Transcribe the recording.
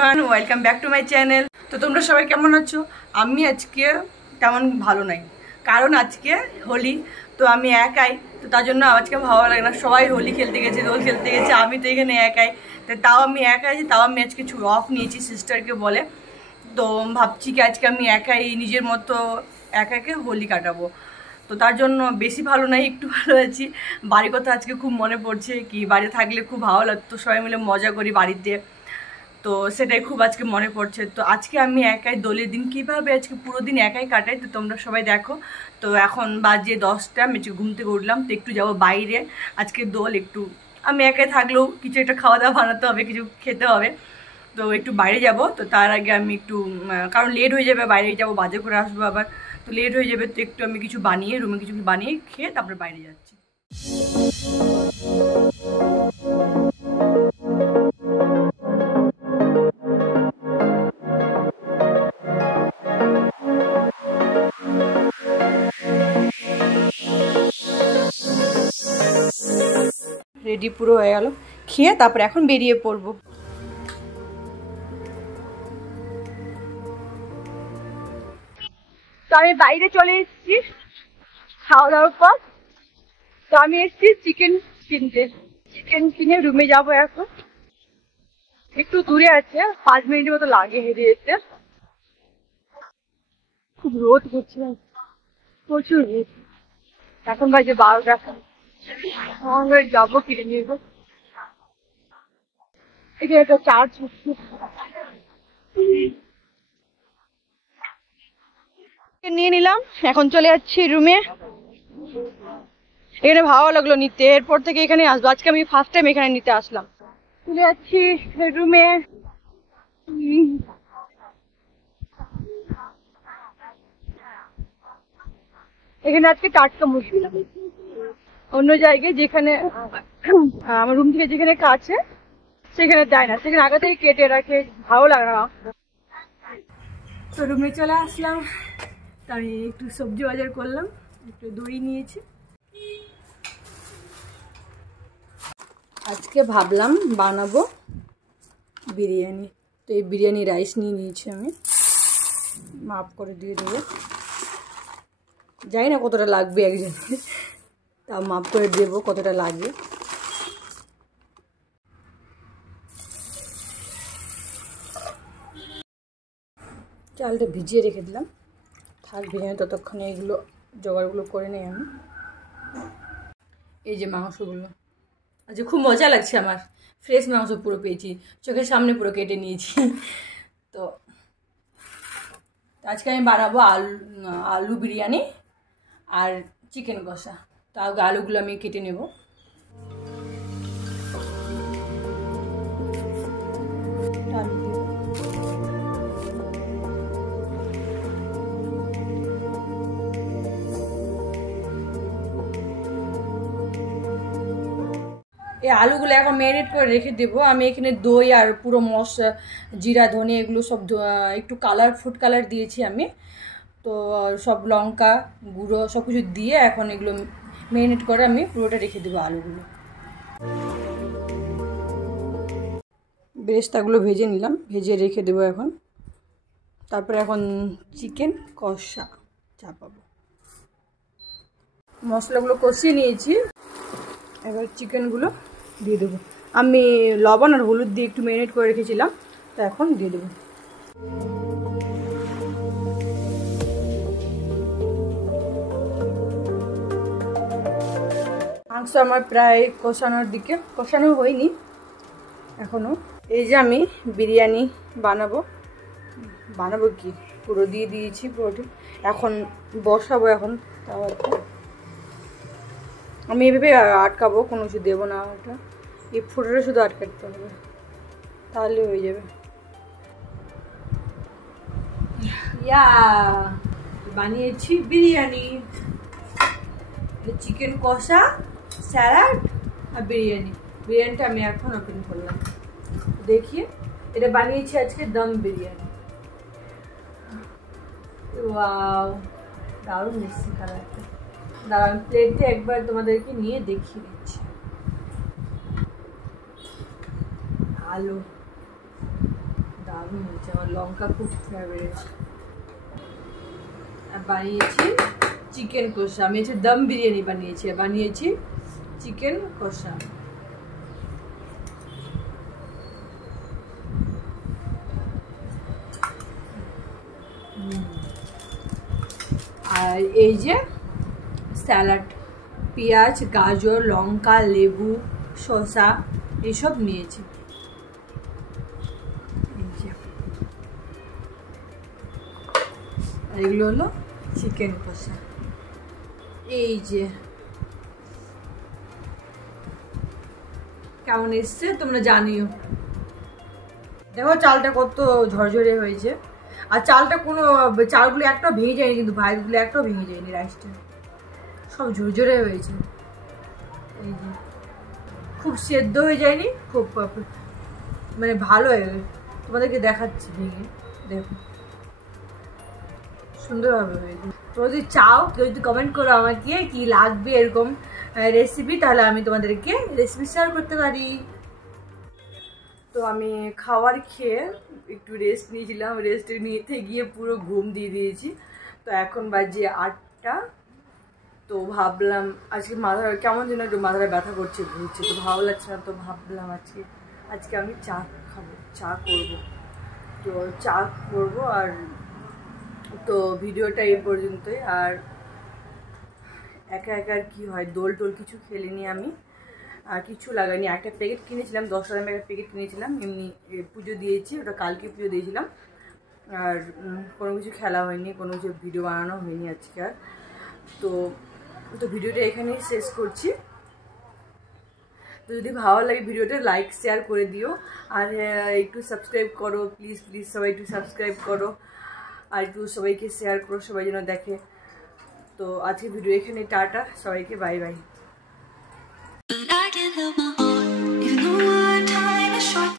Everyone, welcome back to my channel. তো তোমরা সবাই কেমন আছো? আমি আজকে তেমন ভালো নাই, কারণ আজকে হোলি। তো আমি একাই, তো তার জন্য আজকে ভালো লাগে না। সবাই হোলি খেলতে গেছে, দোল খেলতে গেছে, আমি তো এখানে একাই। তো তাও আমি একাই, তাও আমি আজকে অফ নিয়েছি সিস্টারকে বলে। তো ভাবছি কি আজকে আমি একাই নিজের মতো একাকে হোলি কাটাবো। তো তার জন্য বেশি ভালো নাই, একটু ভালো আছি। বাড়ির কথা আজকে খুব মনে পড়ছে, কি বাড়িতে থাকলে খুব ভালো লাগতো, সবাই মিলে মজা করি বাড়িতে। তো সেটাই খুব আজকে মনে পড়ছে। তো আজকে আমি একাই দোলের দিন কীভাবে আজকে পুরো দিন একাই কাটাই, তো তোমরা সবাই দেখো। তো এখন বাজে 10টা, আমি ঘুম থেকে উঠলাম, তো একটু যাবো বাইরে। আজকে দোল, একটু আমি একাই থাকলেও কিছু একটা খাওয়া দাওয়া বানাতে হবে, কিছু খেতে হবে। তো একটু বাইরে যাব। তো তার আগে আমি একটু, কারণ লেট হয়ে যাবে, বাইরে যাবো, বাজার করে আসবো আবার, তো লেট হয়ে যাবে। তো একটু আমি কিছু বানিয়ে, রুমে কিছু বানিয়ে খেয়ে তারপরে বাইরে যাচ্ছি। রেডি পুরো হয়ে গেল, খেয়ে তারপরে এখন বেরিয়ে পড়বো। তো আমি বাইরে চলে এসেছি খাওয়া দাওয়ার পর। তো আমি এসেছি চিকেন কিনতে, চিকেন কিনে রুমে যাবো। এখন একটু দূরে আছে, 5 মিনিটের মতো লাগে হেঁটে যেতে। খুব রোদ করছে, প্রচুর রোদ। এখন বাজে 12টা, আমরা যাবো কিনে নিয়ে যাবো। এখানে একটা চার্জ নিয়ে নিলাম, এখন চলে যাচ্ছি রুমে। এখানে ভালো লাগলো নিতে, এরপর থেকে এখানে আসবো। আজকে আমি ফার্স্ট টাইম এখানে নিতে আসলাম। চলে যাচ্ছি রুমে। এখানে আজকে টাটকা মুরগি, অন্য জায়গায় যেখানে আমার রুম থেকে যেখানে কাছে সেখানে দেয় না, সেখানে আগে থেকে কেটে রাখে, ভালো লাগে না। তো রুমে চলে আসলাম, তাই একটু সবজি বাজার করলাম, একটু দই নিয়েছি। আজকে ভাবলাম বানাবো বিরিয়ানি। তো এই বিরিয়ানি রাইস নিয়ে নিয়েছি আমি, মাপ করে দিয়ে দেবো। জানি না কতটা লাগবে একজনের, তা মাপ করে দেবো কতটা লাগবে। চালটা ভিজিয়ে রেখে দিলাম, থাক ভেজে, ততক্ষণে এগুলো জোগাড়গুলো করে নেই আমি। এই যে মাংসগুলো, আজকে খুব মজা লাগছে আমার, ফ্রেশ মাংস পুরো পেয়েছি, চোখের সামনে পুরো কেটে নিয়েছি। তো আজকে আমি বানাবো আলু বিরিয়ানি আর চিকেন কষা। তো আগে আলুগুলো আমি কেটে নেব। এই আলুগুলো এখন ম্যারিনেট করে রেখে দেবো। আমি এখানে দই আর পুরো মশলা, জিরা ধনে এগুলো সব একটু ফুড কালার দিয়েছি আমি। তো সব লঙ্কা গুঁড়ো সব কিছু দিয়ে এখন এগুলো ম্যারিনেট করে আমি পুরোটা রেখে দেবো আলুগুলো। বেরেস্তাগুলো ভেজে নিলাম, ভেজে রেখে দেবো এখন। তারপরে এখন চিকেন কষা চাপাবো। মশলাগুলো কষিয়ে নিয়েছি, এবার চিকেনগুলো দিয়ে দেবো। আমি লবণ আর হলুদ দিয়ে একটু ম্যারিনেট করে রেখেছিলাম, তো এখন দিয়ে দেবো। মাংস আমার প্রায় কষানোর দিকে, কষানো হয়নি এখনও। এই যে আমি বিরিয়ানি বানাবো কি পুরো দিয়ে দিয়েছি পুরোটি, এখন বসাবো। এখন তাও আমি এভাবে আটকাবো, কোনো কিছু দেবো না, ওটা এই ফুটোটা শুধু আটকাতে হবে, তাহলে হয়ে যাবে। ইয়া বানিয়েছি বিরিয়ানি, চিকেন কষা, স্যালাড আর বিরিয়ানি। বিরিয়ানিটা আমি এখন ওপেন করলাম, দেখি। এটা বানিয়েছি আজকে দম বিরিয়ানি। ওয়াও, দারুণ মিষ্টি কালারটা। দাঁড়ান প্লেটে একবার তোমাদেরকে নিয়ে দেখিয়ে দিচ্ছি। আলু দারুণ হয়েছে, আমার লঙ্কা খুব ফেভারিট। আর বানিয়েছি চিকেন কষা, আমি হচ্ছে দম বিরিয়ানি বানিয়েছি, আর বানিয়েছি চিকেন কষা। আর এই যে স্যালাড, পেঁয়াজ, গাজর, লঙ্কা, লেবু, শসা এসব নিয়েছি। এগুলো হলো চিকেন কষা। এই যে কেমন এসছে তোমরা জানিও। দেখো চালটা কত ঝরঝরে হয়েছে, আর চালটা কোনো চালগুলো একটাও ভেঙে যায়নি, কিন্তু ভাতগুলো একটাও ভেঙে যায়নি, রাইসটা সব ঝরঝরে হয়েছে। এই যে খুব সেদ্ধ হয়ে যায়নি, খুব মানে ভালো হয়ে গেছে। তোমাদেরকে দেখাচ্ছি ভেঙে, দেখো সুন্দরভাবে হয়েছে। তোমরা যদি চাও, কেউ যদি কমেন্ট করো আমাকে কি লাগবে এরকম রেসিপি, তাহলে আমি তোমাদেরকে রেসিপি শেয়ার করতে পারি। তো আমি খাবার খেয়ে একটু রেস্ট নিয়েছিলাম, রেস্ট নিতে গিয়ে পুরো ঘুম দিয়ে দিয়েছি। তো এখন বাজে 8টা। তো ভাবলাম আজকে মাথা কেমন যেন একটু মাথাটা ব্যথা করছে, ঘুরছে, তো ভালো লাগছে না। তো ভাবলাম আজকে আমি চা খাবো, চা করবো। তো চা করবো। আর তো ভিডিওটা এই পর্যন্তই। আর একা একা আর কি হয়, দোল টোল কিছু খেলিনি আমি, আর কিছু লাগাইনি। একটা প্যাকেট কিনেছিলাম, 10 টাকা একটা প্যাকেট কিনেছিলাম, এমনি পুজো দিয়েছি, ওটা কালকে পুজো দিয়েছিলাম। আর কোনো কিছু খেলা হয়নি, কোনো কিছু ভিডিও বানানো হয়নি আজকে আর। তো ভিডিওটা এখানেই শেষ করছি। তো যদি ভালো লাগে ভিডিওটা লাইক শেয়ার করে দিও, আর একটু সাবস্ক্রাইব করো প্লিজ প্লিজ, সবাই একটু সাবস্ক্রাইব করো, আর একটু সবাইকে শেয়ার করো, সবাই যেন দেখে। তো আজকে ভিডিও এখানে, টাটা, সবাইকে বাই বাই।